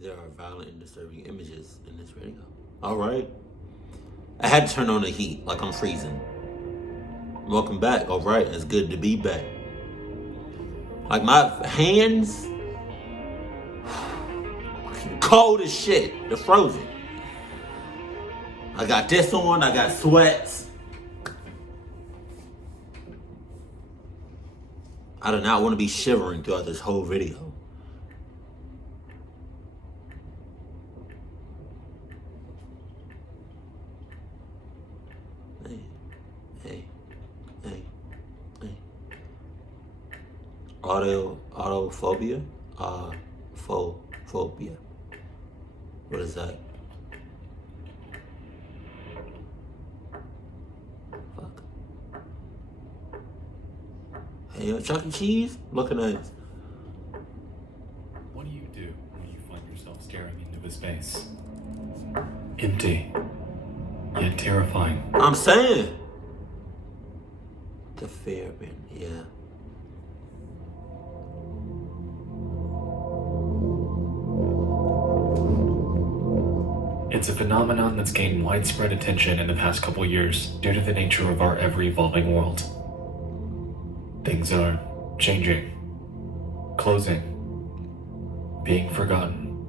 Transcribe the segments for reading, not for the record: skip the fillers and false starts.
There are violent and disturbing images in this video. Alright. I had to turn on the heat like I'm freezing. Welcome back. Alright, it's good to be back. Like my hands cold as shit. They're frozen. I got this on, I got sweats. I do not want to be shivering throughout this whole video. Hey. Autophobia? Phobia. What is that? Fuck. Hey, Chuck E. Cheese? Looking at it. What do you do when you find yourself staring into a space? Empty, yet terrifying. I'm saying. The fear, man. Yeah. It's a phenomenon that's gained widespread attention in the past couple years due to the nature of our ever-evolving world. Things are changing, closing, being forgotten.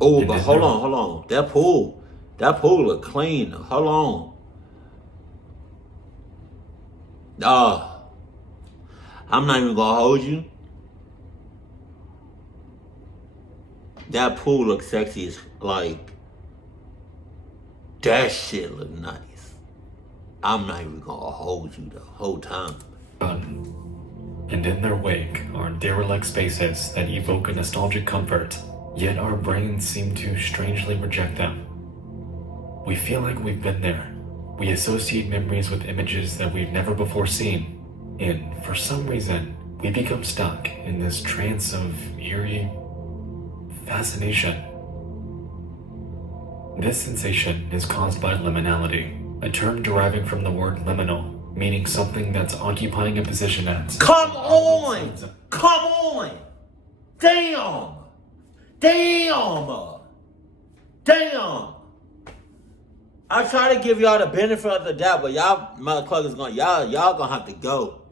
Oh, but hold on. That pool look clean. Hold on. I'm not even gonna hold you. That pool looks sexy as like. That shit look nice. I'm not even gonna hold you the whole time. And in their wake are derelict spaces that evoke a nostalgic comfort, yet our brains seem to strangely reject them. We feel like we've been there. We associate memories with images that we've never before seen, and for some reason, we become stuck in this trance of eerie fascination. This sensation is caused by liminality, a term deriving from the word liminal, meaning something that's occupying a position at... Come on! Damn! I try to give y'all the benefit of the doubt, but y'all motherfuckers y'all gonna have to go.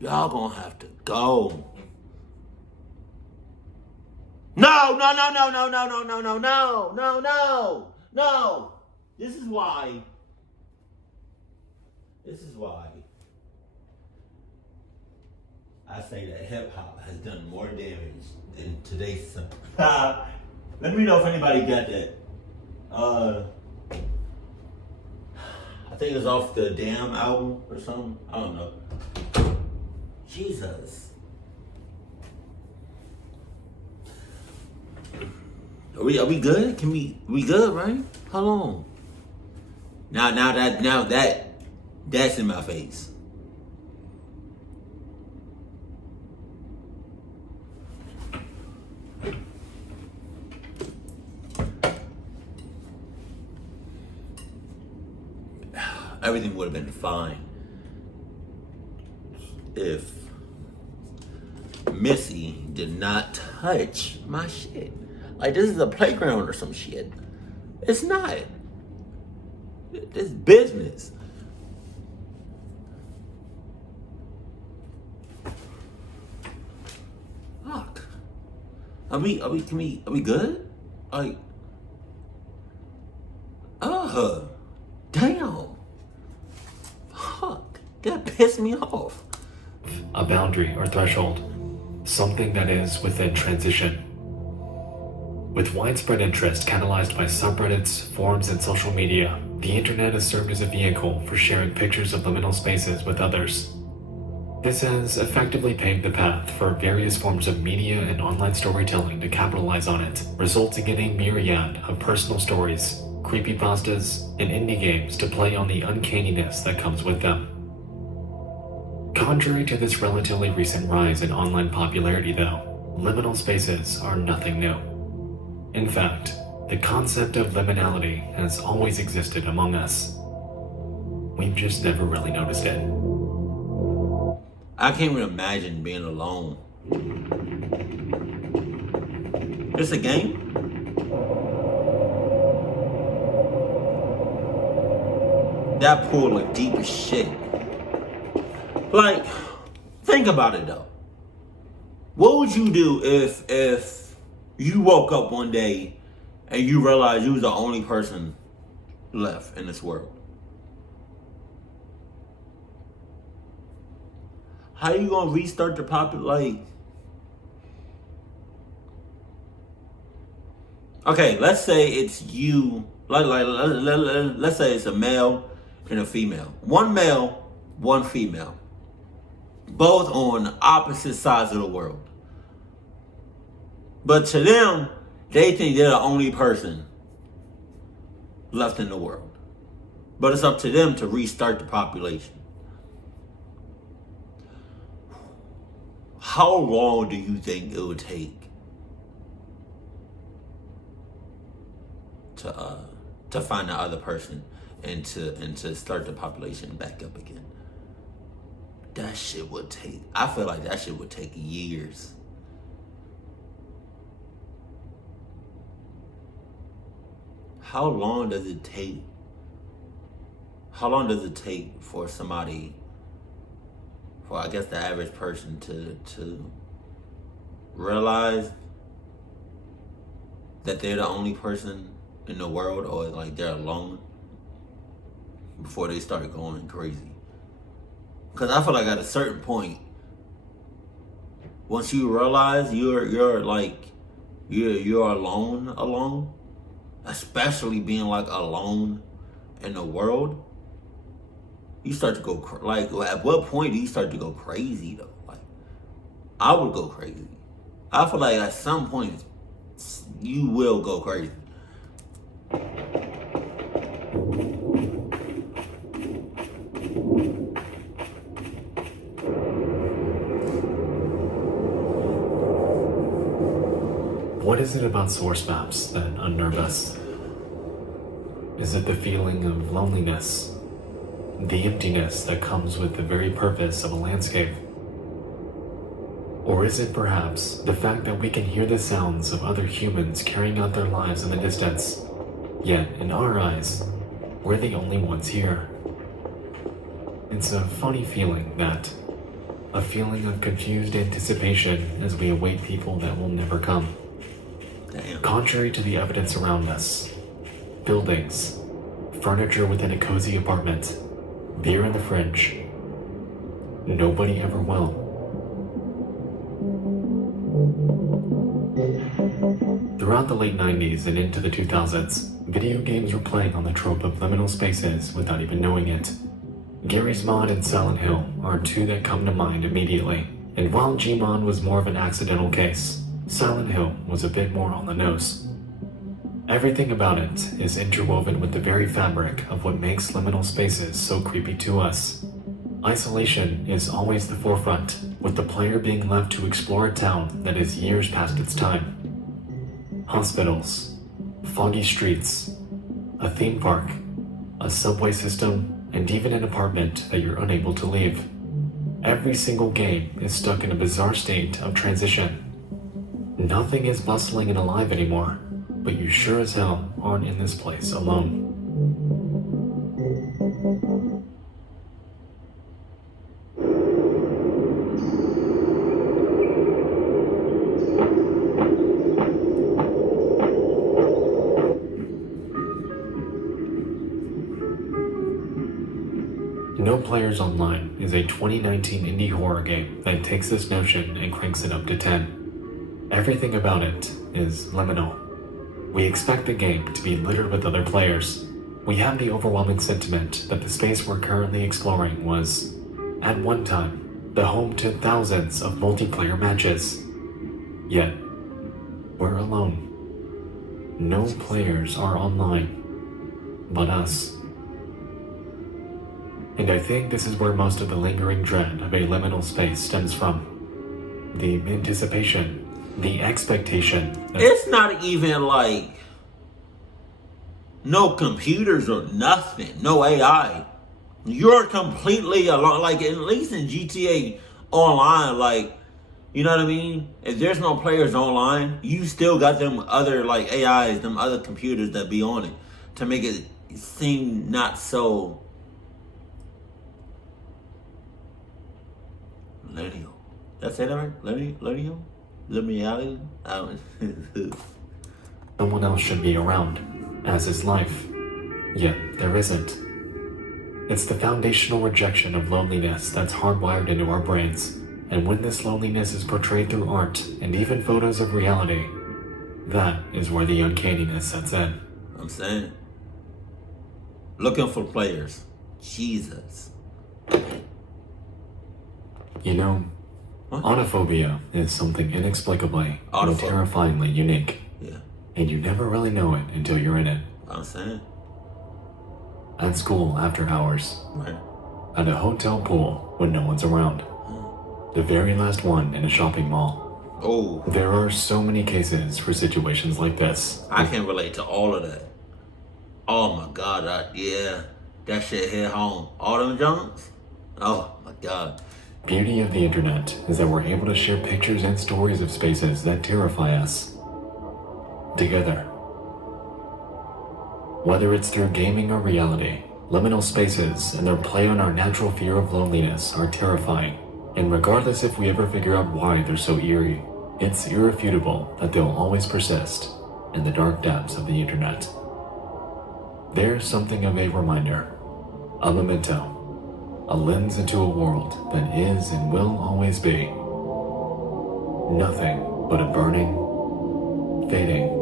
Y'all gonna have to go. No. This is why I say that hip hop has done more damage than today's song. Let me know if anybody got that. I think it's off the Damn album or something. I don't know. Jesus. Are we good? We good, right? Hold on. Now that's in my face. Everything would have been fine if Missy did not touch my shit. Like this is a playground or some shit. It's not. It's business. Fuck. Are we good? Like, damn. Fuck. That pissed me off. A boundary or threshold, something that is within transition. With widespread interest catalyzed by subreddits, forums, and social media, the internet has served as a vehicle for sharing pictures of liminal spaces with others. This has effectively paved the path for various forms of media and online storytelling to capitalize on it, resulting in a myriad of personal stories, creepypastas, and indie games to play on the uncanniness that comes with them. Contrary to this relatively recent rise in online popularity though, liminal spaces are nothing new. In fact, the concept of liminality has always existed among us. We've just never really noticed it. I can't even imagine being alone. this a game? That pool look deep as shit. Like, think about it though. What would you do if you woke up one day and you realized you was the only person left in this world? How you gonna restart the population? Okay, let's say it's you. Let's say it's a male and a female. One male, one female. Both on opposite sides of the world. But to them, they think they're the only person left in the world. But it's up to them to restart the population. How long do you think it would take to find the other person and to start the population back up again? That shit would take, I feel like that shit would take years. How long does it take? How long does it take for somebody, for I guess the average person to realize that they're the only person in the world, or like they're alone, before they start going crazy? Because I feel like at a certain point, once you realize you're alone, especially being like alone in the world, you start to go like. At what point do you start to go crazy though? Like, I would go crazy. I feel like at some point you will go crazy. What is it about source maps that unnerve us? Is it the feeling of loneliness? The emptiness that comes with the very purpose of a landscape? Or is it perhaps the fact that we can hear the sounds of other humans carrying out their lives in the distance, yet in our eyes, we're the only ones here? It's a funny feeling, that. A feeling of confused anticipation as we await people that will never come. Damn. Contrary to the evidence around us, buildings, furniture within a cozy apartment, beer in the fridge, nobody ever will. Throughout the late 90s and into the 2000s, video games were playing on the trope of liminal spaces without even knowing it. Gary's Mod and Silent Hill are two that come to mind immediately, and while Gmod was more of an accidental case, Silent Hill was a bit more on the nose. Everything about it is interwoven with the very fabric of what makes liminal spaces so creepy to us. Isolation is always the forefront, with the player being left to explore a town that is years past its time. Hospitals, foggy streets, a theme park, a subway system, and even an apartment that you're unable to leave. Every single game is stuck in a bizarre state of transition. Nothing is bustling and alive anymore, but you sure as hell aren't in this place alone. No Players Online is a 2019 indie horror game that takes this notion and cranks it up to 10. Everything about it is liminal. We expect the game to be littered with other players. We have the overwhelming sentiment that the space we're currently exploring was, at one time, the home to thousands of multiplayer matches. Yet, we're alone. No players are online, but us. And I think this is where most of the lingering dread of a liminal space stems from. The anticipation, the expectation. It's not even like no computers or nothing, no AI. You're completely alone. Like, at least in GTA Online, like, You know what I mean? If there's no players online, you still got them other like AIs, them other computers that be on it to make it seem not so lineal. Did I say that right? Lineal? Lineality? Someone else should be around, as is life. Yet there isn't. It's the foundational rejection of loneliness that's hardwired into our brains, and when this loneliness is portrayed through art and even photos of reality, that is where the uncanniness sets in. I'm saying. Looking for players. Jesus. You know, autophobia is something inexplicably and terrifyingly unique. Yeah. And you never really know it until you're in it. I'm saying. At school after hours. Right. At a hotel pool when no one's around. The very last one in a shopping mall. Oh. There are so many cases for situations like this. I can relate to all of that. Oh my God, yeah. That shit hit home. All them junks? Oh my God. Beauty of the internet is that we're able to share pictures and stories of spaces that terrify us. Together. Whether it's through gaming or reality, liminal spaces and their play on our natural fear of loneliness are terrifying. And regardless if we ever figure out why they're so eerie, it's irrefutable that they'll always persist in the dark depths of the internet. They're something of a reminder, a memento, a lens into a world that is and will always be nothing but a burning, fading,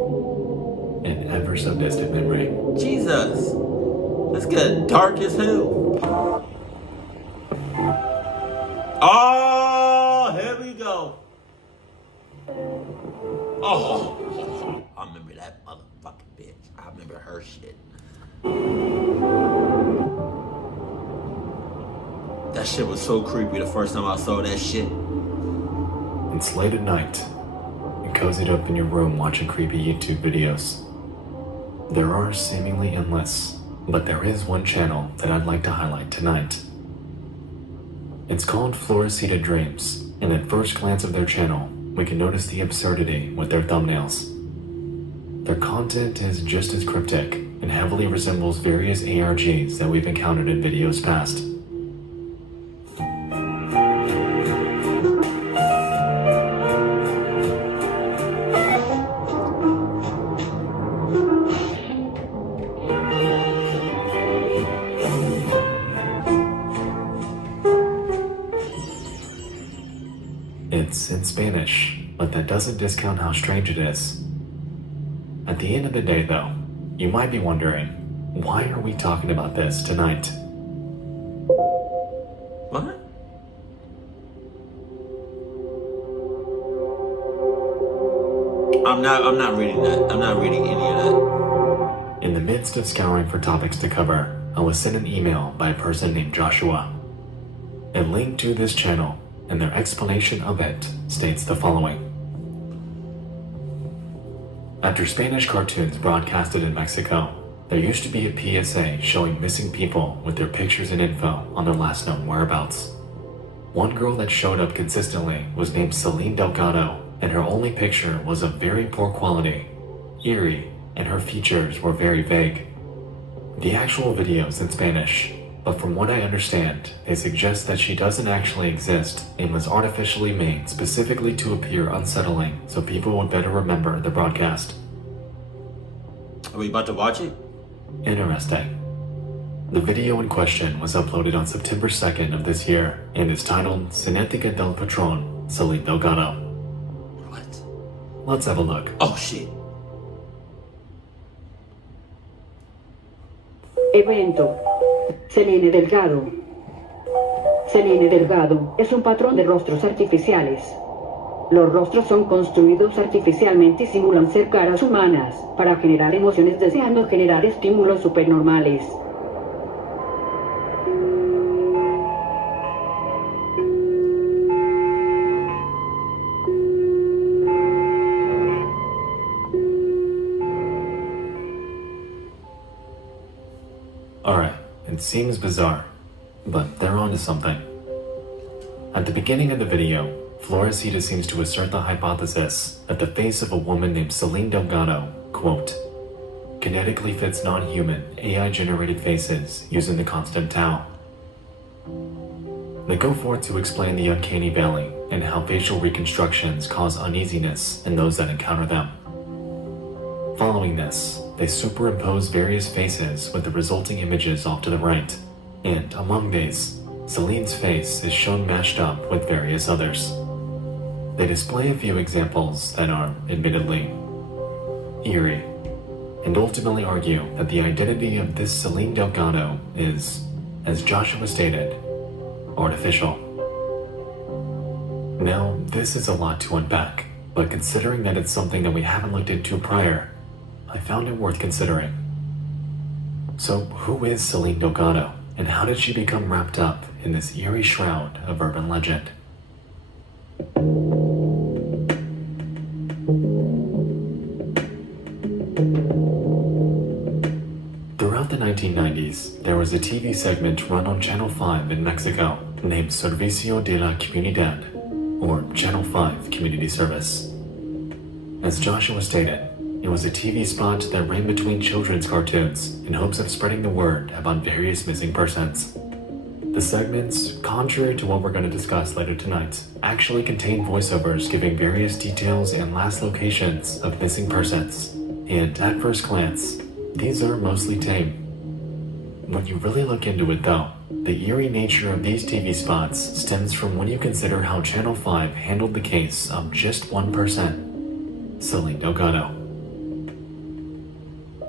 and ever so distant memory. Jesus, let's get dark as hell. Oh, here we go. Oh, I remember that motherfucking bitch. I remember her shit. That shit was so creepy the first time I saw that shit. It's late at night. You cozied up in your room watching creepy YouTube videos. There are seemingly endless, but there is one channel that I'd like to highlight tonight. It's called Florescita Dreams, and at first glance of their channel, we can notice the absurdity with their thumbnails. Their content is just as cryptic and heavily resembles various ARGs that we've encountered in videos past. It's in Spanish, but that doesn't discount how strange it is. At the end of the day, though, you might be wondering, why are we talking about this tonight? What? I'm not reading that. I'm not reading any of that. In the midst of scouring for topics to cover, I was sent an email by a person named Joshua. A link to this channel and their explanation of it states the following. After Spanish cartoons broadcasted in Mexico, there used to be a PSA showing missing people with their pictures and info on their last known whereabouts. One girl that showed up consistently was named Celine Delgado, and her only picture was of very poor quality, eerie, and her features were very vague. The actual video is in Spanish, but from what I understand, they suggest that she doesn't actually exist and was artificially made specifically to appear unsettling so people would better remember the broadcast. Are we about to watch it? Interesting. The video in question was uploaded on September 2nd of this year and is titled Cinética del Patrón, Celine Delgado. What? Let's have a look. Oh shit. Evento. Celine Delgado. Celine Delgado es un patrón de rostros artificiales. Los rostros son construidos artificialmente y simulan ser caras humanas, para generar emociones deseando generar estímulos supernormales. Alright, it seems bizarre, but they're onto something. At the beginning of the video, Floresita seems to assert the hypothesis that the face of a woman named Celine Delgado, quote, kinetically fits non-human, AI-generated faces using the constant tau. They go forth to explain the uncanny valley and how facial reconstructions cause uneasiness in those that encounter them. Following this, they superimpose various faces with the resulting images off to the right, and among these, Celine's face is shown mashed up with various others. They display a few examples that are, admittedly, eerie, and ultimately argue that the identity of this Celine Delgado is, as Joshua stated, artificial. Now, this is a lot to unpack, but considering that it's something that we haven't looked into prior, I found it worth considering. So, who is Celine Delgado, and how did she become wrapped up in this eerie shroud of urban legend? Throughout the 1990s, there was a TV segment run on Channel 5 in Mexico named Servicio de la Comunidad, or Channel 5 Community Service. As Joshua stated, it was a TV spot that ran between children's cartoons in hopes of spreading the word about various missing persons. The segments, contrary to what we're going to discuss later tonight, actually contain voiceovers giving various details and last locations of missing persons, and at first glance, these are mostly tame. When you really look into it though, the eerie nature of these TV spots stems from when you consider how Channel 5 handled the case of just one person, Celine Delgado.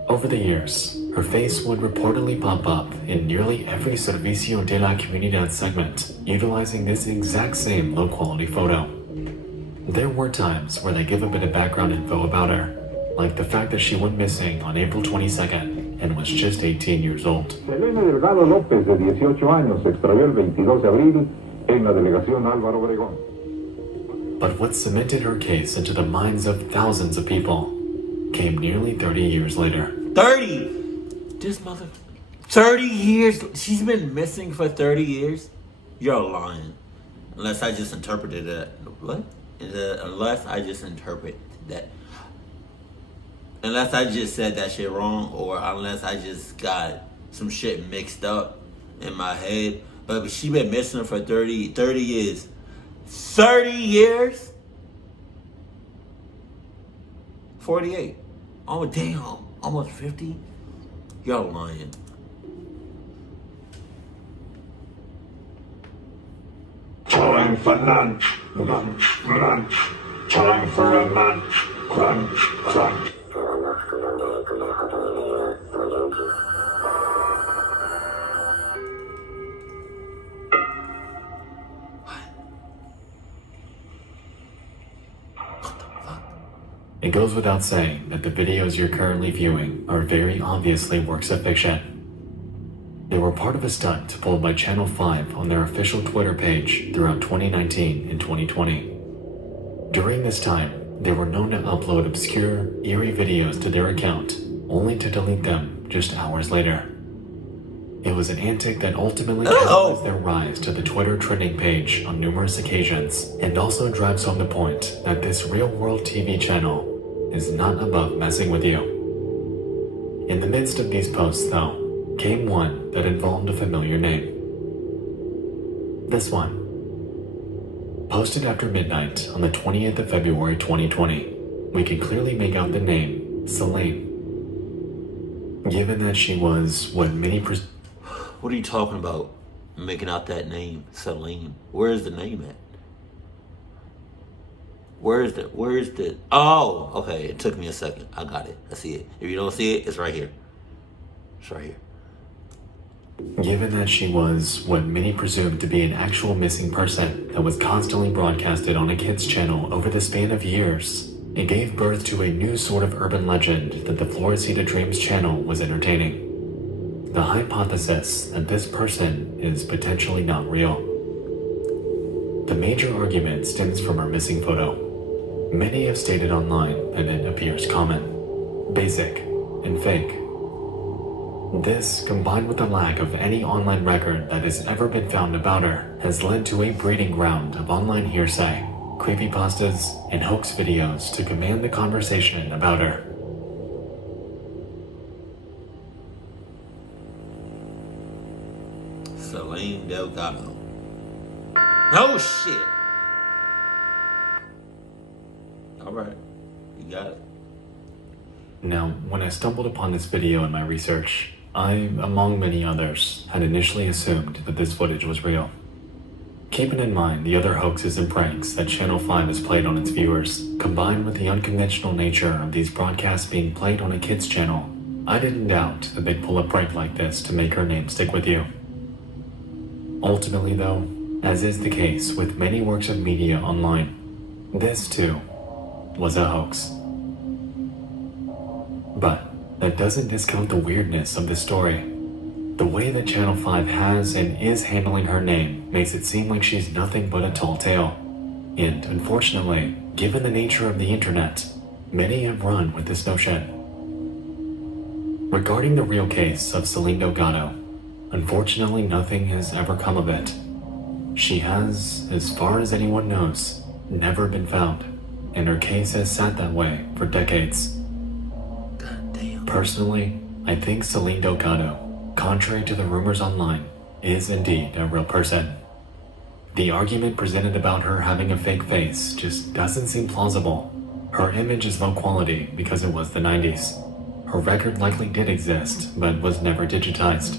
Over the years, her face would reportedly pop up in nearly every Servicio de la Comunidad segment, utilizing this exact same low-quality photo. There were times where they give a bit of background info about her, like the fact that she went missing on April 22nd and was just 18 years old. Selene Delgado López, de 18 años, se extravió el 22 de abril en la delegación Álvaro Obregón. But what cemented her case into the minds of thousands of people came nearly 30 years later. 30? This mother... 30 years? She's been missing for 30 years? You're lying. Unless I just interpreted that. What? Unless I just interpreted that. Unless I just said that shit wrong, or unless I just got some shit mixed up in my head. But she been missing for 30 years. 30 years? 48. Oh, damn. Almost 50? You're lying. Time for lunch, lunch, lunch. Time for a munch, crunch, crunch. It goes without saying that the videos you're currently viewing are very obviously works of fiction. They were part of a stunt pulled by Channel 5 on their official Twitter page throughout 2019 and 2020. During this time, they were known to upload obscure, eerie videos to their account, only to delete them just hours later. It was an antic that ultimately catalyzed their rise to the Twitter trending page on numerous occasions, and also drives home the point that this real-world TV channel is not above messing with you. In the midst of these posts, though, came one that involved a familiar name. This one. Posted after midnight on the 20th of February 2020, we can clearly make out the name Celine. Given that she was what many What are you talking about? Making out that name, Celine. Where is the name at? Where is the... Oh, okay. It took me a second. I got it. I see it. If you don't see it, it's right here. It's right here. Given that she was what many presumed to be an actual missing person that was constantly broadcasted on a kids channel over the span of years, it gave birth to a new sort of urban legend that the Floresita Dreams channel was entertaining. The hypothesis that this person is potentially not real. The major argument stems from her missing photo. Many have stated online that it appears common, basic, and fake. This, combined with the lack of any online record that has ever been found about her, has led to a breeding ground of online hearsay, creepypastas, and hoax videos to command the conversation about her. Celine Delgado. Oh shit. Alright. You got it. Now, when I stumbled upon this video in my research, I, among many others, had initially assumed that this footage was real. Keeping in mind the other hoaxes and pranks that Channel 5 has played on its viewers, combined with the unconventional nature of these broadcasts being played on a kids' channel, I didn't doubt that they'd pull a prank like this to make her name stick with you. Ultimately though, as is the case with many works of media online, this too was a hoax. But that doesn't discount the weirdness of this story. The way that Channel 5 has and is handling her name makes it seem like she's nothing but a tall tale. And unfortunately, given the nature of the internet, many have run with this notion. Regarding the real case of Celine Delgado, unfortunately nothing has ever come of it. She has, as far as anyone knows, never been found, and her case has sat that way for decades. God damn. Personally, I think Celine Delgado, contrary to the rumors online, is indeed a real person. The argument presented about her having a fake face just doesn't seem plausible. Her image is low quality because it was the 90s. Her record likely did exist, but was never digitized.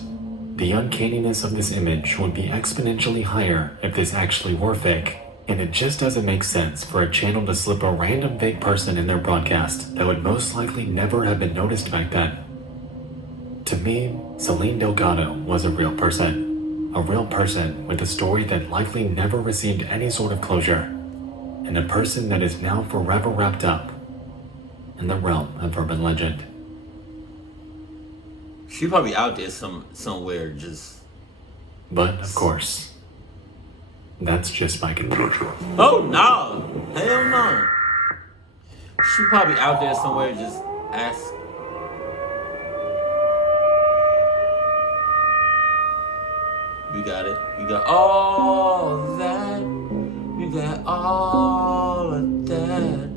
The uncanniness of this image would be exponentially higher if this actually were fake, and it just doesn't make sense for a channel to slip a random fake person in their broadcast that would most likely never have been noticed back then. To me, Celine Delgado was a real person with a story that likely never received any sort of closure, and a person that is now forever wrapped up in the realm of urban legend. She probably out there somewhere just... But, of course, that's just my conjecture. Oh no! Hell no! She probably out there somewhere just ask. You got it. You got all that. You got all of that.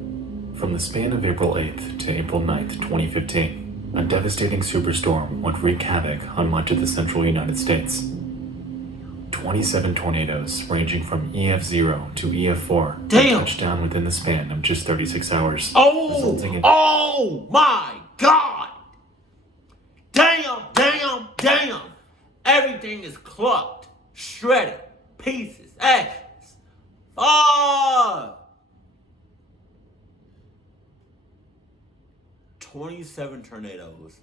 From the span of April 8th to April 9th, 2015, a devastating superstorm would wreak havoc on much of the central United States. 27 tornadoes ranging from EF0 to EF4 touched down within the span of just 36 hours. Oh my God! Damn! Everything is clucked, shredded, pieces, ashes. Oh! 27 tornadoes.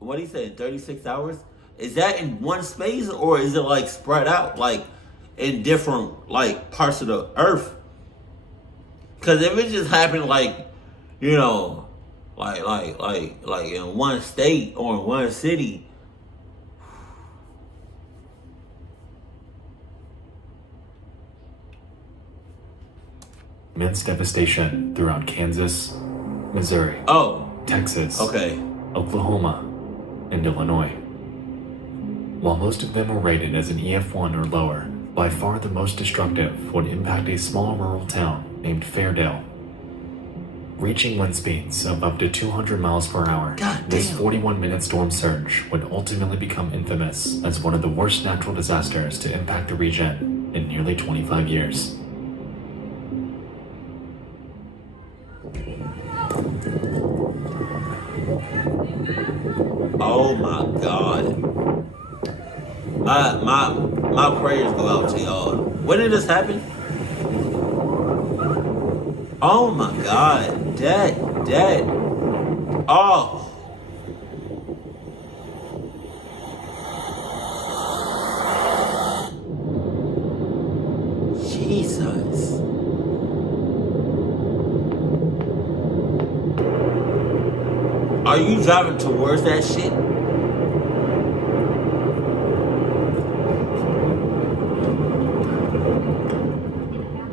What do you say, 36 hours? Is that in one space, or is it like spread out, like in different like parts of the earth? Because if it just happened like, you know, like in one state or in one city. Immense devastation throughout Kansas, Missouri, Texas, Oklahoma, and Illinois. While most of them were rated as an EF1 or lower, by far the most destructive would impact a small rural town named Fairdale. Reaching wind speeds of up to 200 miles per hour, this 41-minute storm surge would ultimately become infamous as one of the worst natural disasters to impact the region in nearly 25 years. Oh my God. My prayers go out to y'all. When did this happen? Oh my God. Dead. Oh. Jesus. Are you driving towards that shit?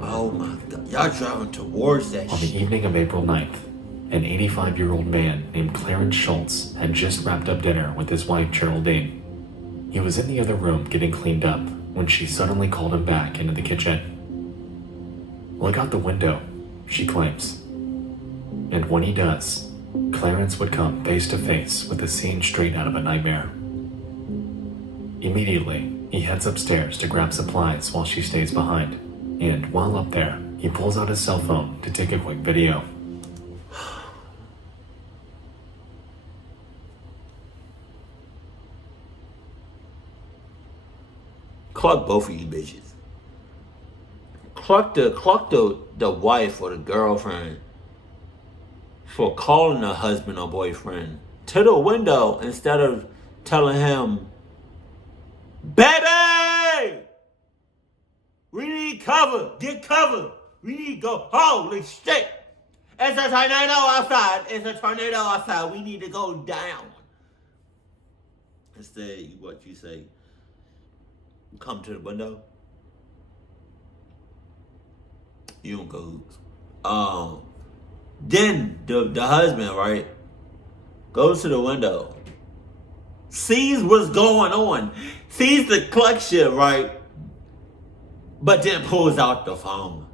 Oh my God. Y'all driving towards that shit. On the evening of April 9th, an 85-year-old man named Clarence Schultz had just wrapped up dinner with his wife, Geraldine. He was in the other room getting cleaned up when she suddenly called him back into the kitchen. "Look out the window," she claims. And when he does, Clarence would come face to face with a scene straight out of a nightmare. Immediately, he heads upstairs to grab supplies while she stays behind, and while up there, he pulls out his cell phone to take a quick video. Cluck both of you bitches. Cluck the wife or the girlfriend for calling the husband or boyfriend to the window instead of telling him, "Baby, we need cover. Get cover. We need to go. Holy shit. It's a tornado outside. It's a tornado outside. We need to go down." Instead, what you say, come to the window. You don't go. Then the husband, right, goes to the window, sees what's going on, sees the cluck shit, right, but then pulls out the phone.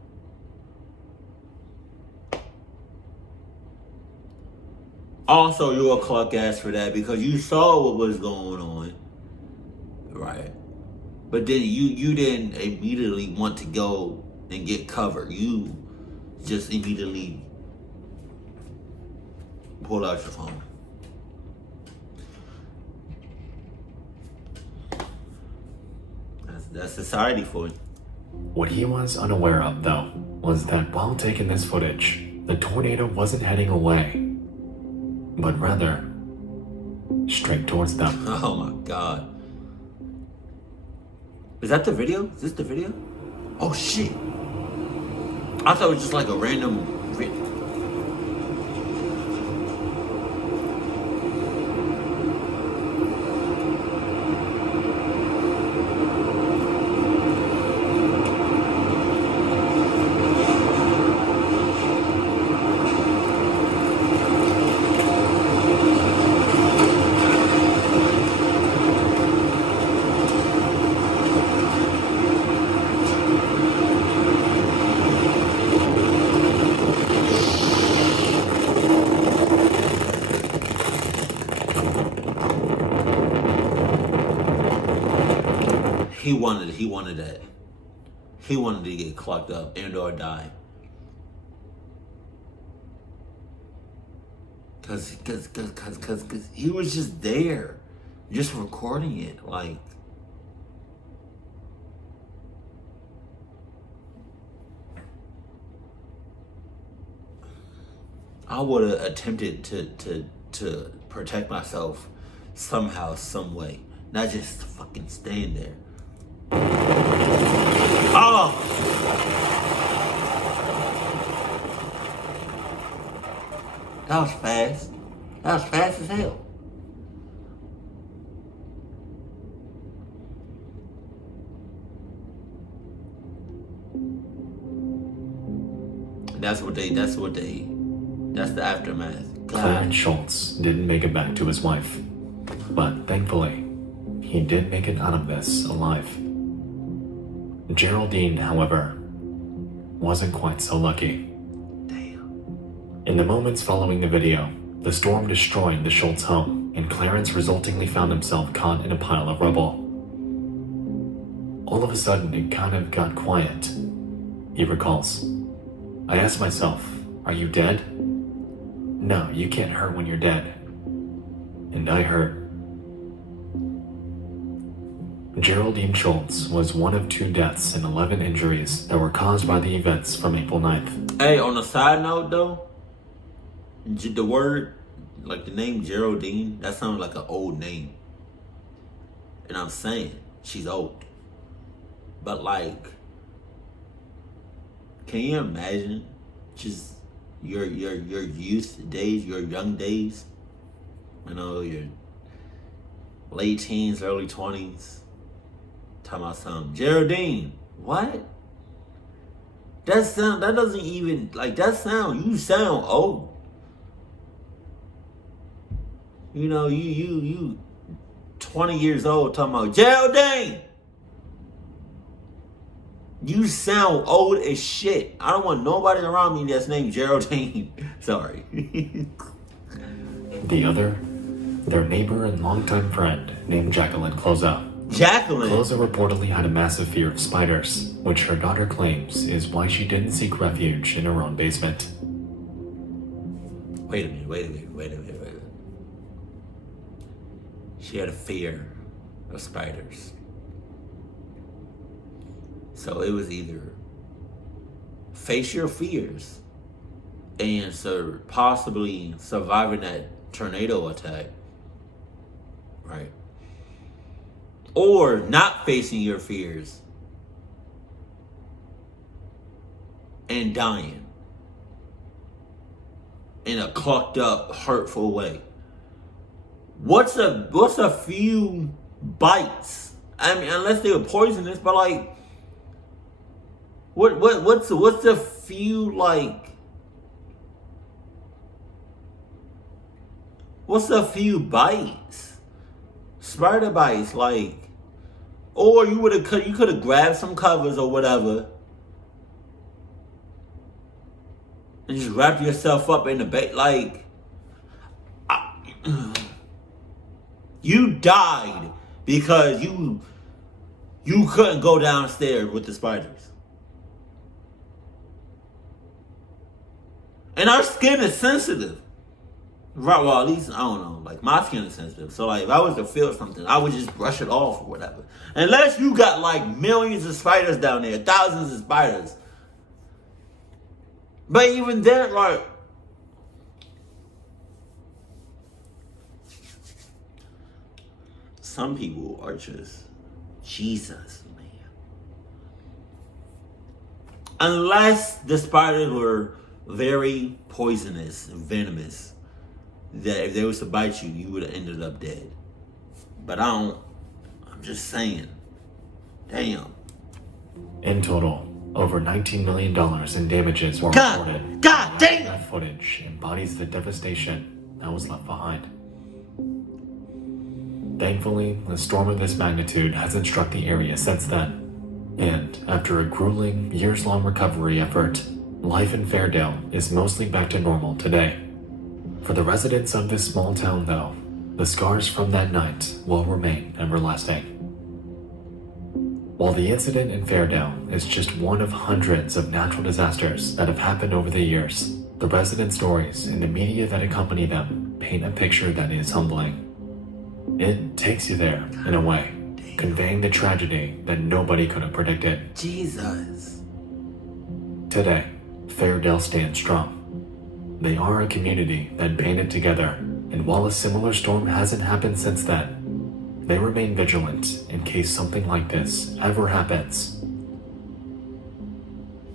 Also, you're a cluck ass for that because you saw what was going on, right? But then you didn't immediately want to go and get cover. You just immediately pull out your phone. That's society for you. What he was unaware of, though, was that while taking this footage, the tornado wasn't heading away, but rather straight towards them. Oh my God. Is that the video? Is this the video? Oh shit. I thought it was just like a random video. He wanted that. He wanted to get clocked up and or die. Cause he was just there, just recording it. Like, I would have attempted to protect myself somehow, some way, not just fucking stand there. Oh! That was fast. That was fast as hell. That's the aftermath. Clarence Schultz didn't make it back to his wife, but thankfully, he did make it out of this alive. Geraldine, however, wasn't quite so lucky. Damn. In the moments following the video, the storm destroyed the Schultz home, and Clarence resultingly found himself caught in a pile of rubble. All of a sudden, it kind of got quiet, he recalls. I asked myself, are you dead? No, you can't hurt when you're dead. And I hurt. Geraldine Schultz was one of 2 deaths and 11 injuries that were caused by the events from April 9th. Hey, on a side note though, the word, like the name Geraldine, that sounds like an old name. And I'm saying, she's old. But like, can you imagine just your youth days, your young days? You know, your late teens, early 20s. Talking about something. Geraldine, what? That doesn't even, like, you sound old. You know, you 20 years old talking about Geraldine. You sound old as shit. I don't want nobody around me that's named Geraldine. Sorry. The other, their neighbor and longtime friend named Jacqueline Cloza. Jacqueline. Cloza reportedly had a massive fear of spiders, which her daughter claims is why she didn't seek refuge in her own basement. Wait a minute. She had a fear of spiders. So it was either face your fears and possibly surviving that tornado attack, right? Or not facing your fears and dying in a clucked up, hurtful way. What's a few bites? I mean, unless they were poisonous, but like, what's a few like? What's a few bites? Spider bites, like, or you could have grabbed some covers or whatever, and just wrap yourself up in the bed, like. You died because you couldn't go downstairs with the spiders. And our skin is sensitive. Right, well, at least, I don't know. Like, my skin is sensitive. So, like, if I was to feel something, I would just brush it off or whatever. Unless you got, like, millions of spiders down there. Thousands of spiders. But even then, like, some people are just Jesus, man. Unless the spiders were very poisonous and venomous, that if they was to bite you, you would have ended up dead. But I'm just saying. Damn. In total, over $19 million in damages were reported. God damn! That footage embodies the devastation that was left behind. Thankfully, a storm of this magnitude hasn't struck the area since then, and after a grueling, years-long recovery effort, life in Fairdale is mostly back to normal today. For the residents of this small town, though, the scars from that night will remain everlasting. While the incident in Fairdale is just one of hundreds of natural disasters that have happened over the years, the resident stories and the media that accompany them paint a picture that is humbling. It takes you there, in a way, conveying the tragedy that nobody could have predicted. Jesus. Today, Fairdale stands strong. They are a community that banded together, and while a similar storm hasn't happened since then, they remain vigilant in case something like this ever happens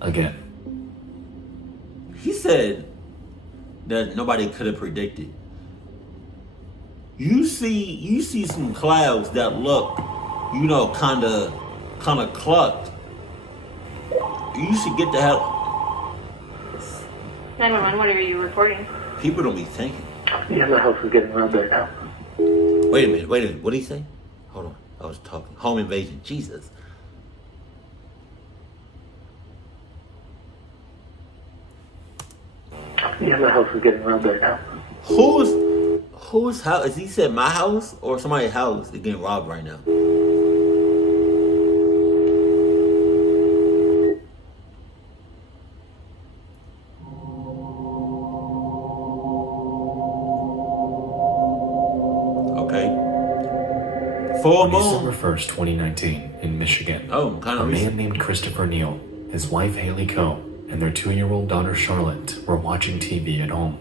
again. He said that nobody could have predicted. You see some clouds that look, kind of clucked. You should get the hell. 911, what are you reporting? People don't be thinking. Yeah, my house is getting around right now. Wait a minute. What did he say? Hold on. I was talking. Home invasion. Jesus. Yeah, my house is getting around right now. Whose house? Is he said my house or somebody's house is getting robbed right now? Okay. Full On moon. December 1st, 2019, in Michigan, Oh, kind a of man recent. named Christopher Neal, his wife Haley Coe, and their 2-year-old daughter Charlotte were watching TV at home.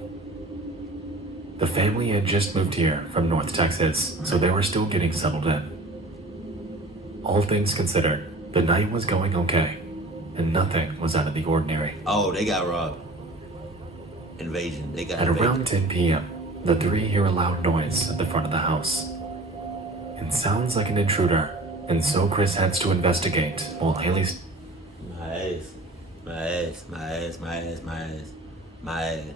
The family had just moved here from North Texas, so they were still getting settled in. All things considered, the night was going okay, and nothing was out of the ordinary. Oh, they got robbed. Invasion. They got At invaded. around 10 p.m., the three hear a loud noise at the front of the house. It sounds like an intruder, and so Chris heads to investigate while Haley's... My ass.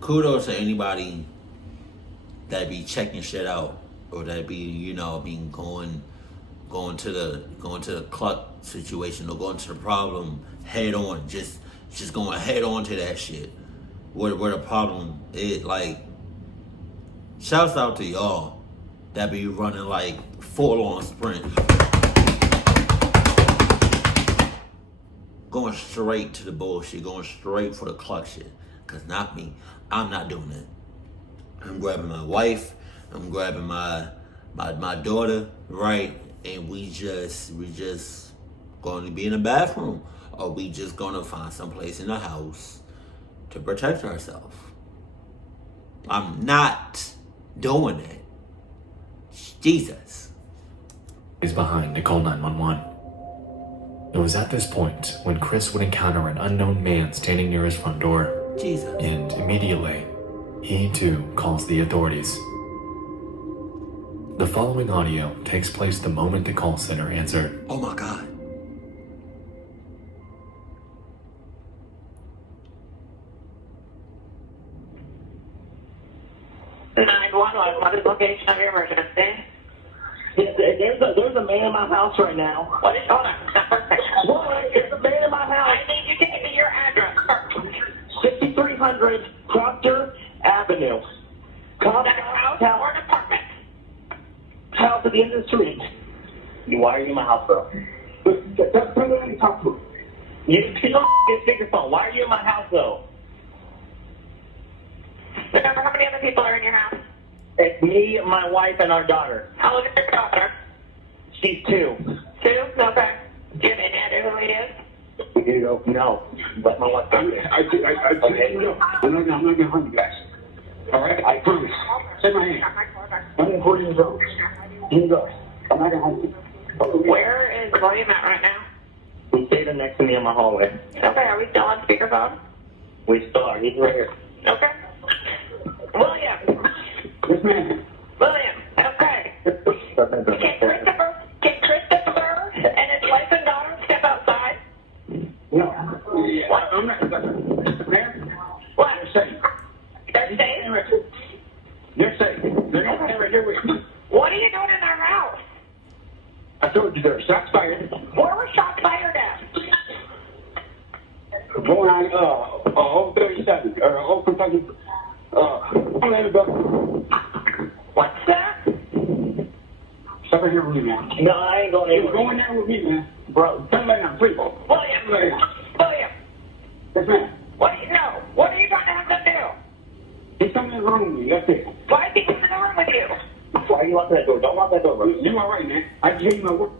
Kudos to anybody that be checking shit out, or that be, being going going to the cluck situation or going to the problem head on. Just going head on to that shit. Where the problem is, like, shouts out to y'all that be running like full-on sprint. Going straight to the bullshit, going straight for the cluck shit. Cause not me. I'm not doing that. I'm grabbing my wife, I'm grabbing my daughter, right? And we just going to be in the bathroom. Or we just gonna find someplace in the house to protect ourselves. I'm not doing it. Jesus. Is behind to call 911. It was at this point when Chris would encounter an unknown man standing near his front door. Jesus. And immediately, he too calls the authorities. The following audio takes place the moment the call center answered. Oh my God. What is the location of your emergency? There's a man in my house right now. What is, hold on, stop for a second. What? There's a man in my house. I need you to give me your address first. 6300 Proctor Avenue. Is that a house or an apartment? House at the end of the street. Why are you in my house, bro? That's something I need to talk to. You don't get speakerphone. Why are you in my house, though? Remember, how many other people are in your house? It's me, my wife, and our daughter. How old is your daughter? She's 2. 2? Okay. Do you have any idea who it is? You know, no. Let my wife. I'm not gonna harm you guys. All right, I promise. Take my hand. I'm 40 years old. You go. I'm not gonna harm you. Where is William at right now? He's standing next to me in my hallway. Okay, are we still on speakerphone? We still are. He's right here. Okay. William. Yes, ma'am. William. Okay. Can Christopher and his wife and daughter step outside? No. What? I'm not. Ma'am. What? They're safe. They're safe? They're safe. They're not right here with me. What are you doing in their house? I told you there were shots fired. Where were shots fired at? Going on, Old 37, or Old Kentucky, What's that? Stop here with me, man. No, I ain't going You're anywhere. going there with me, man. Bro, come lay down, please. William. Lay down. William. Yes, ma'am. What do you know? What are you trying to have them do? He's coming in the room with me, that's it. Why is he coming in the room with you? Why are you locking that door? Don't lock that door, bro. You're all right, man. I can hear you my word.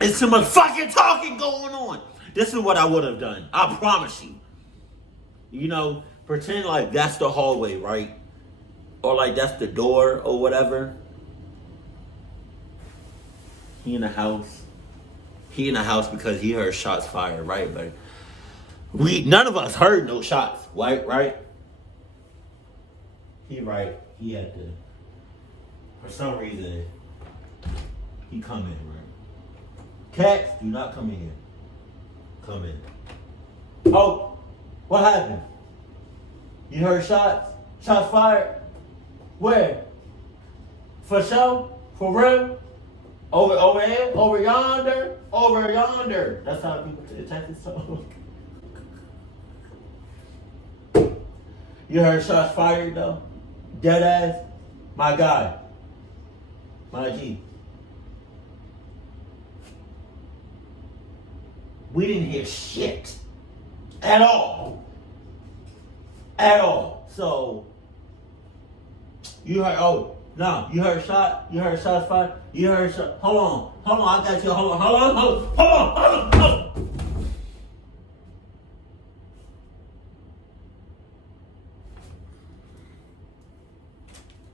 It's too much fucking talking going on. This is what I would have done. I promise you. You know, pretend like that's the hallway, right? Or like that's the door or whatever. He in the house. He in the house because he heard shots fired, right? But none of us heard no shots, right? He right. He had to. For some reason, he come in, right? Cats, do not come in here. Come in. Oh, what happened? You heard shots? Shots fired? Where? For sure? For real? Over here? Over yonder? Over yonder. That's how people attack this song. You heard shots fired though? Dead ass? My guy. My G. We didn't hear shit. At all. At all. So, you heard, you heard shots fired? You heard shot, hold on, I got you, hold on.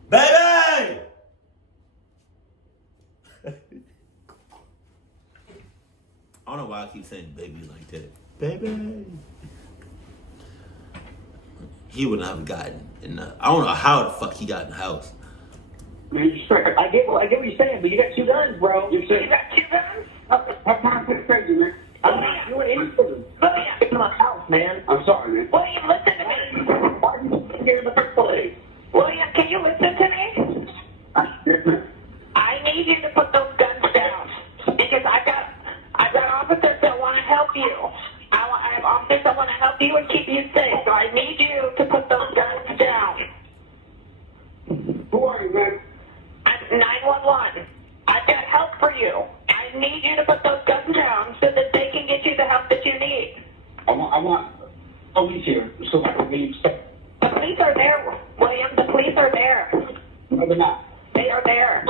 Baby! I don't know why I keep saying baby like that. Baby. He would not have gotten in the, I don't know how the fuck he got in the house. Man, you straight. I get what you're saying, but you got 2 guns, bro. You You said, got 2 guns? how can I put crazy, man? I'm not doing anything. William. Get in my house, man. I'm sorry, man. William, listen to me. Why are you here in the first place? William, can you listen to me? Yes, ma'am. I need you to put those guns down. Because you say. So I need you to put those guns down. Who are you, man? I'm 911. I've got help for you. I need you to put those guns down so that they can get you the help that you need. I want police here so I can leave. The police are there, William. The police are there. No, they're not. They are there.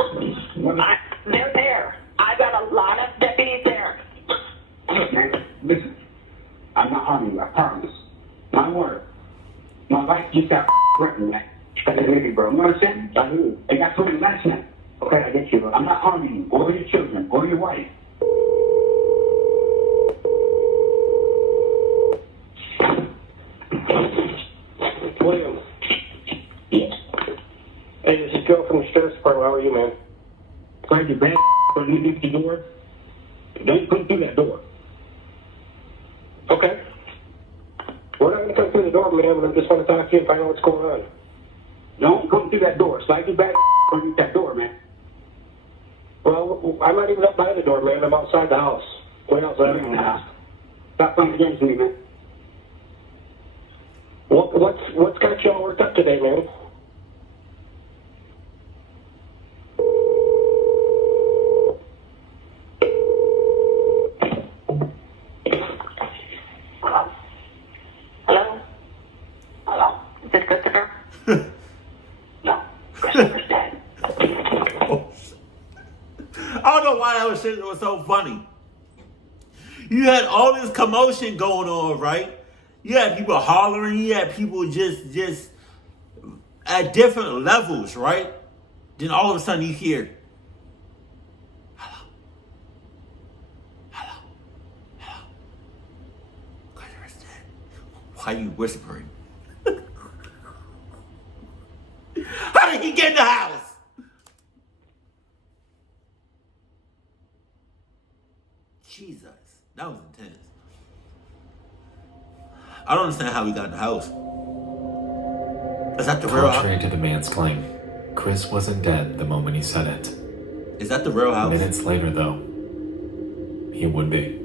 They're there. I've got a lot of deputies there. Look, man, listen. I'm not harming you. I promise. My word. My life just got threatened, man. That's really, bro. You understand? I do. It got threatened last night. Okay, I get you, bro. I'm not harming you, or your children, or your wife. William. Yes. Hey, this is Joe from the Sheriff's Department. How are you, man? Glad you're back. When you leave the door, don't come through that door. Okay. We're not going to come through the door, man, but I just want to talk to you and find out what's going on. Don't come through that door. Slide your back underneath that door, man. Well, I'm not even up by the door, man. I'm outside the house. Way outside the house. Stop playing games with me, man. What's got you all worked up today, man? Hello? Hello? Is this Christopher? No. Christopher's dead. I don't know why that shit was so funny. You had all this commotion going on, right? You had people hollering. You had people just at different levels, right? Then all of a sudden you hear, hello, hello, hello. Christopher's dead. Why are you whispering? How did he get in the house? Jesus, that was intense. I don't understand how he got in the house. Is that the real house? Contrary to the man's claim, Chris wasn't dead the moment he said it. Is that the real house? Minutes later, though, he would be.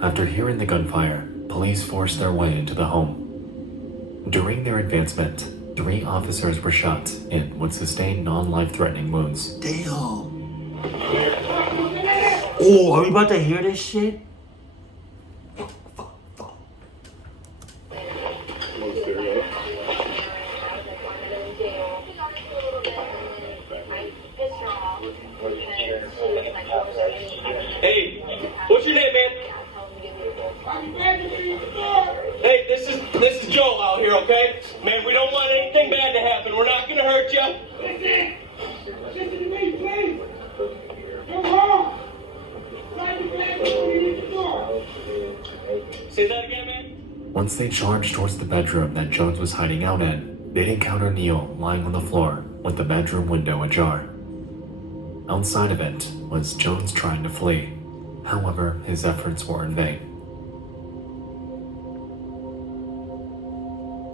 After hearing the gunfire, police forced their way into the home. During their advancement, 3 officers were shot and would sustain non-life-threatening wounds. Damn. Oh, are we about to hear this shit? Fuck. Hey, what's your name, man? Hey, this is Joe out here, okay? Man, we don't want anything bad to happen. We're not gonna hurt you. Listen to me, please. Come home. Say that again, man? Once they charged towards the bedroom that Jones was hiding out in, they'd encounter Neil lying on the floor with the bedroom window ajar. Outside of it was Jones trying to flee. However, his efforts were in vain.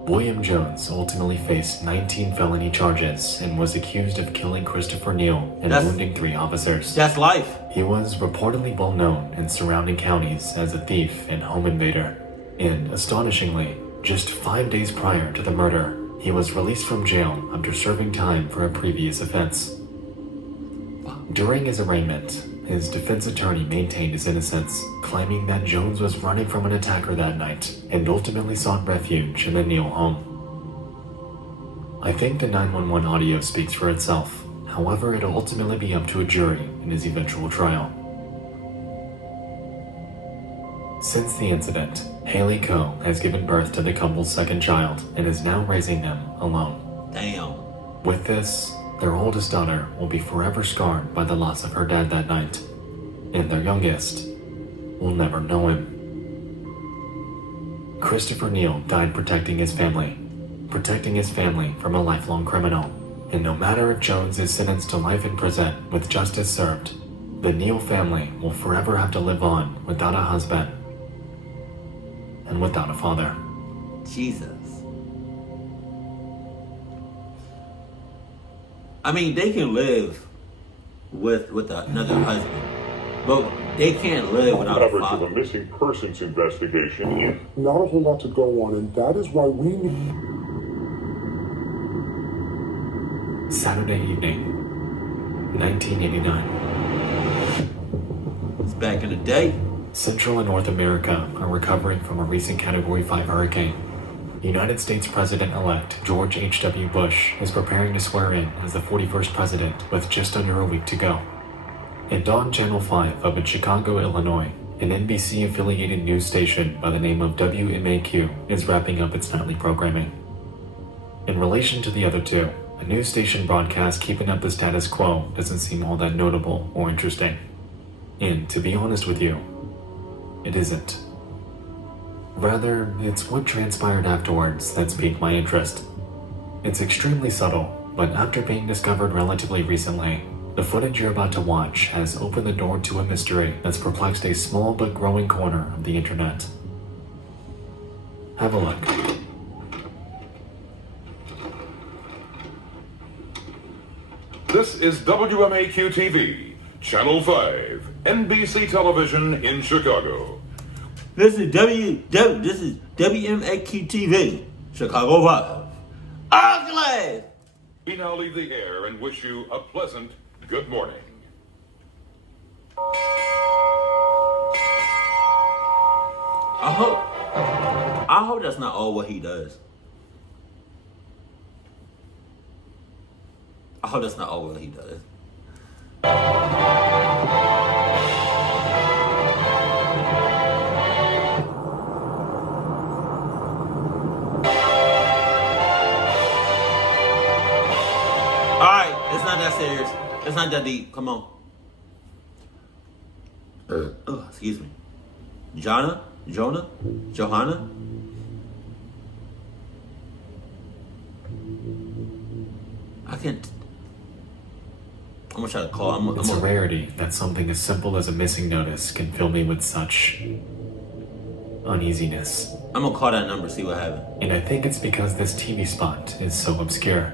William Jones ultimately faced 19 felony charges and was accused of killing Christopher Neal and wounding 3 officers. That's life. He was reportedly well known in surrounding counties as a thief and home invader. And astonishingly, just 5 days prior to the murder, he was released from jail after serving time for a previous offense. During his arraignment, his defense attorney maintained his innocence, claiming that Jones was running from an attacker that night and ultimately sought refuge in the Neal home. I think the 911 audio speaks for itself. However, it'll ultimately be up to a jury in his eventual trial. Since the incident, Haley Coe has given birth to the couple's second child and is now raising them alone. Damn. With this, their oldest daughter will be forever scarred by the loss of her dad that night, and their youngest will never know him. Christopher Neal died protecting his family from a lifelong criminal. And no matter if Jones is sentenced to life in prison with justice served, the Neal family will forever have to live on without a husband and without a father. Jesus. I mean, they can live with another husband, but They can't live without a Coverage of father. a missing persons investigation. Not a whole lot to go on, and that is why we need... Saturday evening, 1989. It's back in the day. Central and North America are recovering from a recent Category 5 hurricane. United States President-elect George H.W. Bush is preparing to swear in as the 41st president with just under a week to go. And on Channel 5 up in Chicago, Illinois, an NBC-affiliated news station by the name of WMAQ is wrapping up its nightly programming. In relation to the other two, a news station broadcast keeping up the status quo doesn't seem all that notable or interesting. And to be honest with you, it isn't. Rather, it's what transpired afterwards that's piqued my interest. It's extremely subtle, but after being discovered relatively recently, the footage you're about to watch has opened the door to a mystery that's perplexed a small but growing corner of the internet. Have a look. This is WMAQ-TV, Channel 5, NBC Television in Chicago. This is WMAQ TV, Chicago 5. Ugly! We now leave the air and wish you a pleasant good morning. I hope that's not all what he does. I hope that's not all what he does. Alright, it's not that serious. It's not that deep. Come on. Excuse me. Johanna? I can't. I'm gonna try to call. It's a rarity that something as simple as a missing notice can fill me with such uneasiness. I'm gonna call that number, see what happens. And I think it's because this TV spot is so obscure.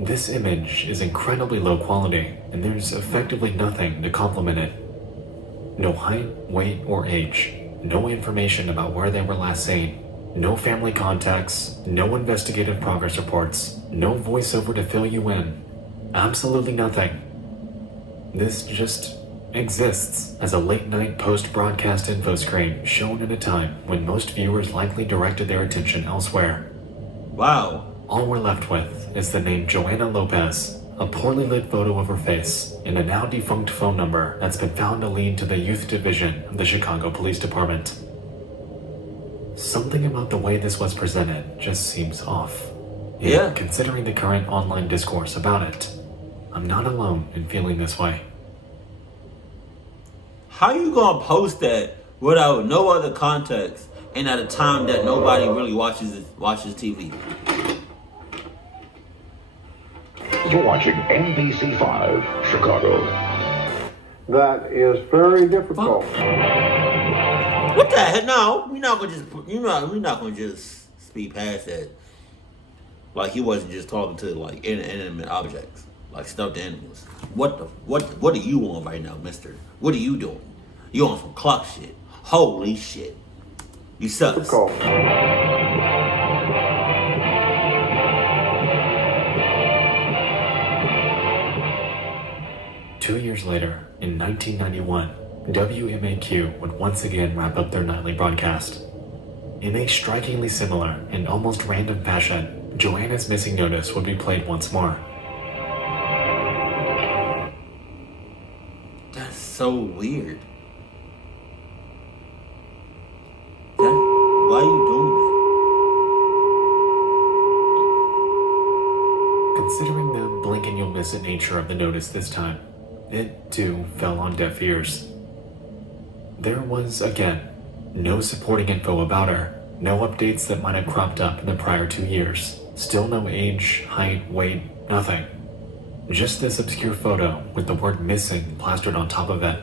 This image is incredibly low quality, and there's effectively nothing to complement it. No height, weight, or age. No information about where they were last seen. No family contacts. No investigative progress reports. No voiceover to fill you in. Absolutely nothing. This just exists as a late-night post-broadcast info screen shown at a time when most viewers likely directed their attention elsewhere. Wow. All we're left with is the name Joanna Lopez, a poorly lit photo of her face, and a now defunct phone number that's been found to lead to the youth division of the Chicago Police Department. Something about the way this was presented just seems off. And yeah. Considering the current online discourse about it, I'm not alone in feeling this way. How you gonna post that without no other context and at a time that nobody really watches TV? You're watching NBC5, Chicago. That is very difficult. What the heck? No, we're not gonna just speed past that. Like he wasn't just talking to like inanimate objects, like stuffed animals. What are you on right now, mister? What are you doing? You on some clock shit. Holy shit. You suck. Difficult. 2 years later, in 1991, WMAQ would once again wrap up their nightly broadcast. In a strikingly similar and almost random fashion, Joanna's missing notice would be played once more. That's so weird. Why are you doing that? Considering the blink and you'll miss it nature of the notice this time, it too fell on deaf ears. There was, again, no supporting info about her, no updates that might have cropped up in the prior 2 years, still no age, height, weight, nothing. Just this obscure photo with the word missing plastered on top of it.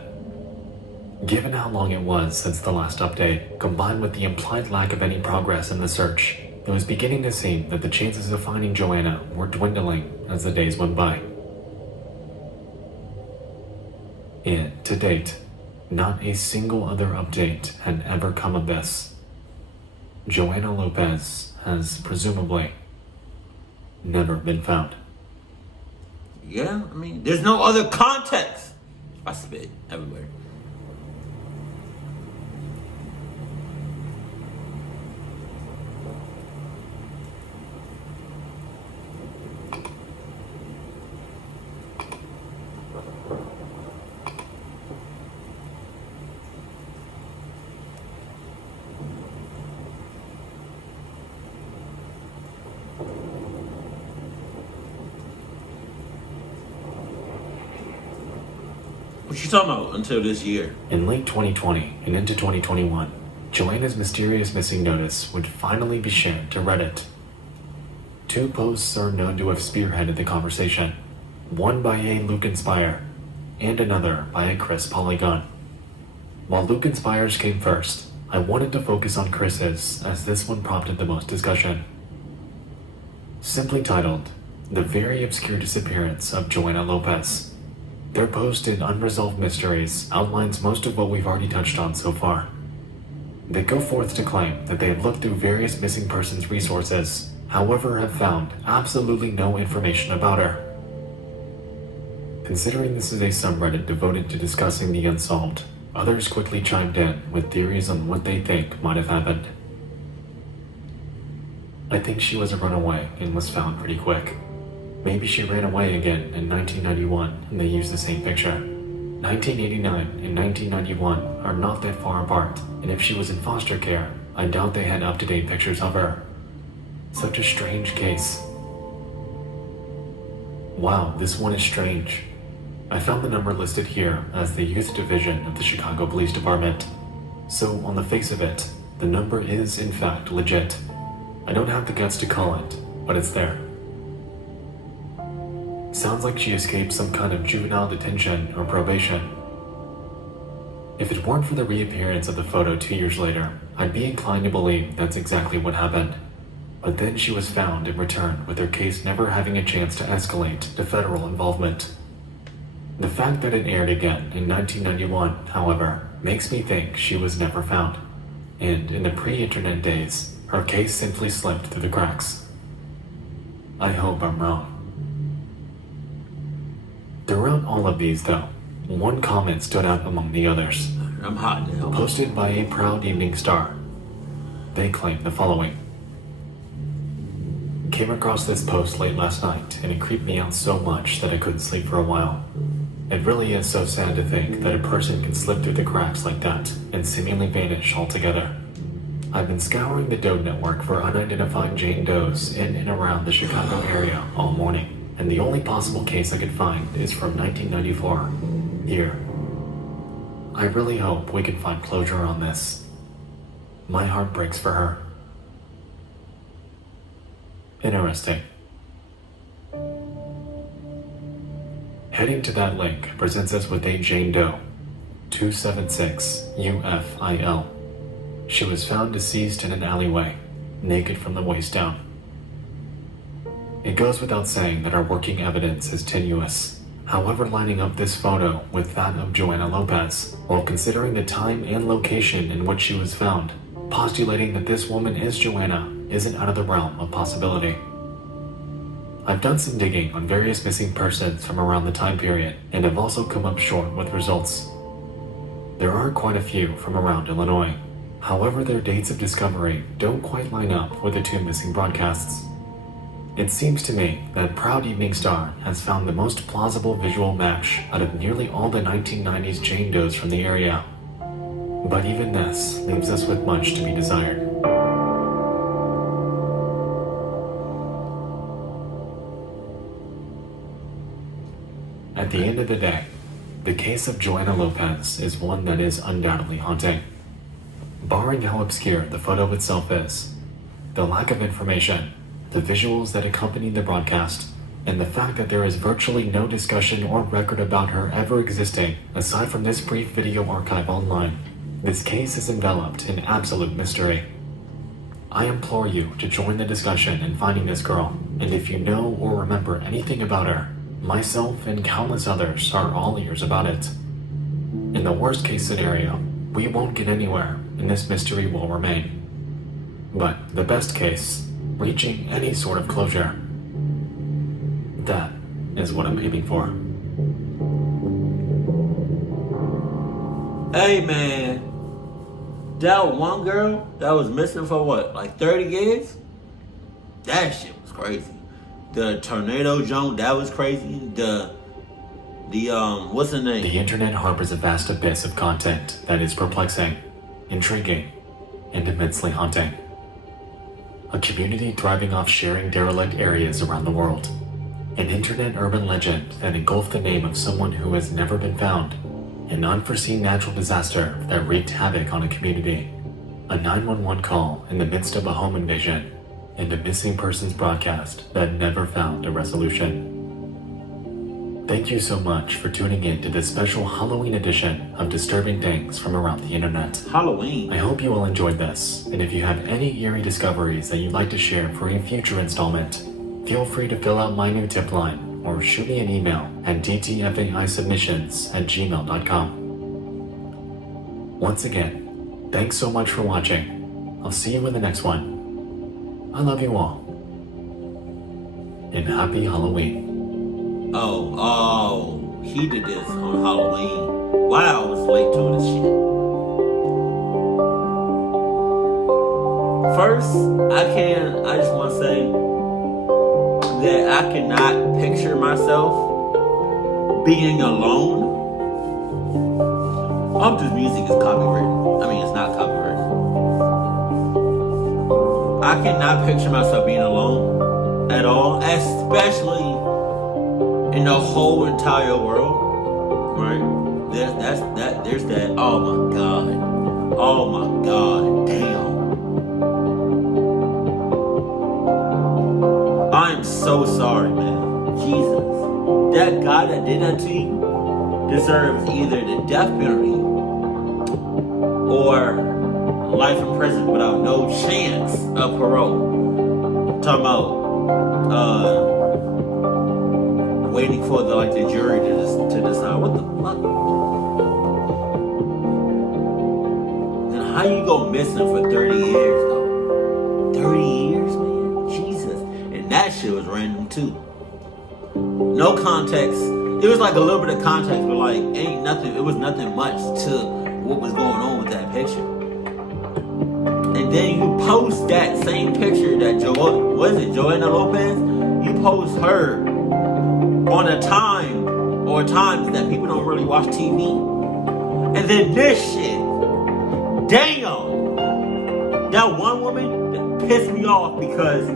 Given how long it was since the last update, combined with the implied lack of any progress in the search, it was beginning to seem that the chances of finding Joanna were dwindling as the days went by. And to date, Not a single other update had ever come of this. Joanna Lopez has presumably never been found. Yeah, I mean, there's no other context. I spit everywhere. What you talking about until this year? In late 2020 and into 2021, Joanna's mysterious missing notice would finally be shared to Reddit. 2 posts are known to have spearheaded the conversation, one by a Luke Inspire and another by a Chris Polygon. While Luke Inspire's came first, I wanted to focus on Chris's as this one prompted the most discussion. Simply titled, The Very Obscure Disappearance of Joanna Lopez. Their post in Unresolved Mysteries outlines most of what we've already touched on so far. They go forth to claim that they have looked through various missing persons resources, however have found absolutely no information about her. Considering this is a subreddit devoted to discussing the unsolved, others quickly chimed in with theories on what they think might have happened. I think she was a runaway and was found pretty quick. Maybe she ran away again in 1991 and they used the same picture. 1989 and 1991 are not that far apart, and if she was in foster care, I doubt they had up-to-date pictures of her. Such a strange case. Wow, this one is strange. I found the number listed here as the Youth Division of the Chicago Police Department. So on the face of it, the number is in fact legit. I don't have the guts to call it, but it's there. Sounds like she escaped some kind of juvenile detention or probation. If it weren't for the reappearance of the photo 2 years later, I'd be inclined to believe that's exactly what happened. But then she was found and returned with her case never having a chance to escalate to federal involvement. The fact that it aired again in 1991, however, makes me think she was never found. And in the pre-internet days, her case simply slipped through the cracks. I hope I'm wrong. Throughout all of these, though, one comment stood out among the others. I'm hot now. Posted by a proud evening star. They claim the following. Came across this post late last night, and it creeped me out so much that I couldn't sleep for a while. It really is so sad to think that a person can slip through the cracks like that and seemingly vanish altogether. I've been scouring the Doe network for unidentified Jane Does in and around the Chicago area all morning. And the only possible case I could find is from 1994, here. I really hope we can find closure on this. My heart breaks for her. Interesting. Heading to that link presents us with a Jane Doe, 276 UFIL. She was found deceased in an alleyway, naked from the waist down. It goes without saying that our working evidence is tenuous. However, lining up this photo with that of Joanna Lopez, while considering the time and location in which she was found, postulating that this woman is Joanna isn't out of the realm of possibility. I've done some digging on various missing persons from around the time period, and have also come up short with results. There are quite a few from around Illinois. However, their dates of discovery don't quite line up with the 2 missing broadcasts. It seems to me that Proud Evening Star has found the most plausible visual match out of nearly all the 1990s Jane Does from the area. But even this leaves us with much to be desired. At the end of the day, the case of Joanna Lopez is one that is undoubtedly haunting. Barring how obscure the photo itself is, the lack of information, the visuals that accompany the broadcast, and the fact that there is virtually no discussion or record about her ever existing aside from this brief video archive online, this case is enveloped in absolute mystery. I implore you to join the discussion in finding this girl, and if you know or remember anything about her, myself and countless others are all ears about it. In the worst case scenario, we won't get anywhere and this mystery will remain. But the best case, reaching any sort of closure. That is what I'm aiming for. Hey man, that one girl that was missing for what, like 30 years? That shit was crazy. The tornado joint, that was crazy. The what's the name? The internet harbors a vast abyss of content that is perplexing, intriguing, and immensely haunting. A community thriving off sharing derelict areas around the world. An internet urban legend that engulfed the name of someone who has never been found. An unforeseen natural disaster that wreaked havoc on a community. A 911 call in the midst of a home invasion. And a missing persons broadcast that never found a resolution. Thank you so much for tuning in to this special Halloween edition of Disturbing Things from Around the Internet. Halloween. I hope you all enjoyed this, and if you have any eerie discoveries that you'd like to share for a future installment, feel free to fill out my new tip line or shoot me an email at dtfaisubmissions@gmail.com. Once again, thanks so much for watching. I'll see you in the next one. I love you all. And happy Halloween. Oh, he did this on Halloween. Wow, I was late to this shit. First, I just want to say that I cannot picture myself being alone. I hope this music is copywritten. I mean, it's not copywritten. I cannot picture myself being alone at all, especially in the whole entire world, right? There's that. Oh my God, damn. I'm so sorry, man. Jesus, that guy that did that to you deserves either the death penalty or life in prison without no chance of parole. I'm talking about waiting for the jury to decide what the fuck. And how you go missing for 30 years though? 30 years, man, Jesus. And that shit was random too. No context. It was like a little bit of context, but like ain't nothing. It was nothing much to what was going on with that picture. And then you post that same picture that Joanna Lopez? You post her on a time or times that people don't really watch TV. And then this shit. Damn! That one woman that pissed me off because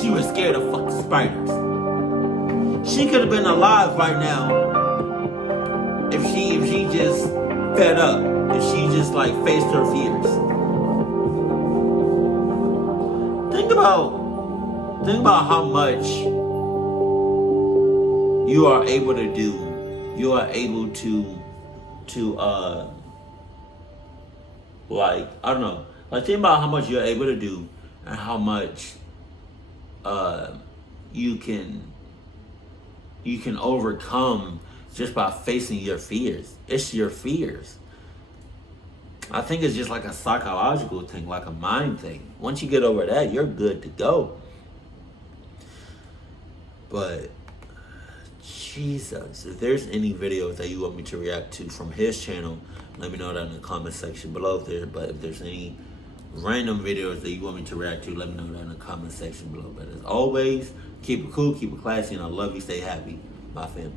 she was scared of fucking spiders. She could have been alive right now if she just fed up. If she just faced her fears. Think about how much you are able to do. You are able to I don't know. Think about how much you're able to do and how much you can overcome just by facing your fears. It's your fears. I think it's just like a psychological thing, like a mind thing. Once you get over that, you're good to go. But Jesus, if there's any videos that you want me to react to from his channel, let me know that in the comment section below there. But if there's any random videos that you want me to react to, let me know that in the comment section below. But as always, keep it cool, keep it classy, and I love you. Stay happy. Bye, fam.